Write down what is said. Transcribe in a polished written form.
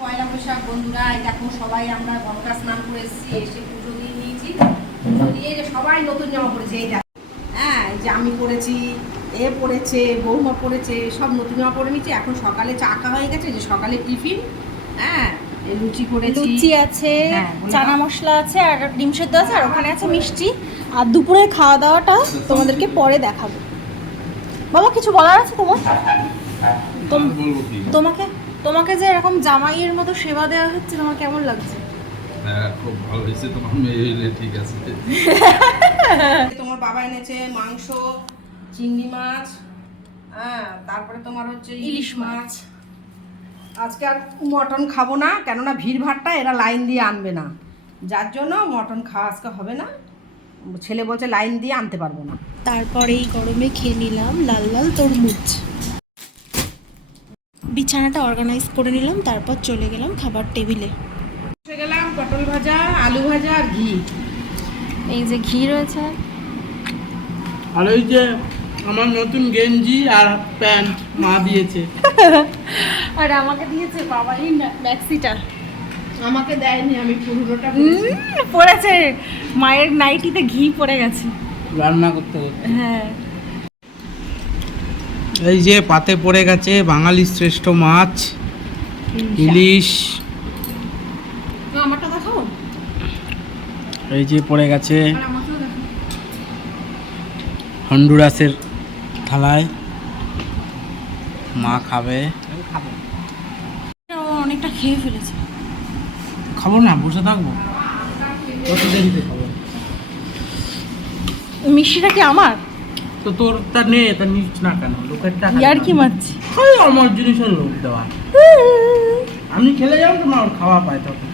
পয়লা বৈশাখ বন্ধুরা, দেখো সবাই আমরা গঙ্গা স্নান করে এসেছি, এসে পুজো দিয়ে নিয়েছি। পুজো দিয়ে যে সবাই নতুন জামা পরেছে, এই দেখো। হ্যাঁ, এই যে আমি পরেছি, এ পরেছে, বৌমা পরেছে, সব নতুন জামা পরে নিয়েছি। এখন সকালে চা খাওয়া হয়ে গেছে, যে সকালে টিফিন। হ্যাঁ, এই লুচি করেছি, লুচি আছে, হ্যাঁ, চানা মশলা আছে, আর ডিম সেদ্ধ আছে, আর ওখানে আছে মিষ্টি। আর দুপুরের খাওয়া দাওয়াটা তোমাদেরকে পরে দেখাবো। বাবা, কিছু বলার আছে তোমার? তোমাকে তোমাকে যে এরকম জামাইয়ের মতো সেবা দেওয়া হচ্ছে, তোমার কেমন লাগছে? হ্যাঁ, খুব ভালো হয়েছে। তোমার মেয়ে এলে ঠিক আছে। তোমার বাবা এনেছে মাংস, চিংড়ি মাছ, হ্যাঁ, তারপরে তোমার হচ্ছে ইলিশ মাছ। আজকে আর মটন খাবো না, কেননা ভিড় ভাড়টা এরা লাইন দিয়ে আনবে না, যার জন্য মটন খাওয়া আজকে হবে না। ছেলে বলছে লাইন দিয়ে আনতে পারবো না। তারপরে এই গরমে খেয়ে নিলাম লাল লাল তরমুজ। বিছানাটা অর্গানাইজ করে নিলাম, তারপর চলে গেলাম খাবার টেবিলে। বসে গেলাম, পটল ভাজা, আলু ভাজা আর ঘি। এই যে ঘি রয়েছে, আর ওই যে আমার নতুন গেঞ্জি আর প্যান্ট মা দিয়েছে। আর আমাকে দিয়েছে বাবা এই ম্যাক্সিটা। আমাকে দেয়নি, আমি পুরোটা পড়েছে, মায়ের নাইটিতে ঘি পড়ে গেছে রান্না করতে করতে। হ্যাঁ, এই যে পাতে পড়ে গেছে বাঙালির শ্রেষ্ঠ মাছ, ইলিশ। আমারটা দেখাও, এই যে পড়ে গেছে আর আমাকেও দেখাও। হন্ডুরাসের থালায়, মা খাবে। ও অনেকটা খেয়ে ফেলেছে। খাবো না, বসে থাকবো, কত দেরিতে খাবো। মিষ্টিটা কি আমার? তো তোর তা নে, তা নিস না কেন? লোকের টাকা ইয়ার কি মারছি? আমার জিনিসের লোক দেওয়া। আমি খেলে যাবো তো, না ওর খাওয়া পায় তখন।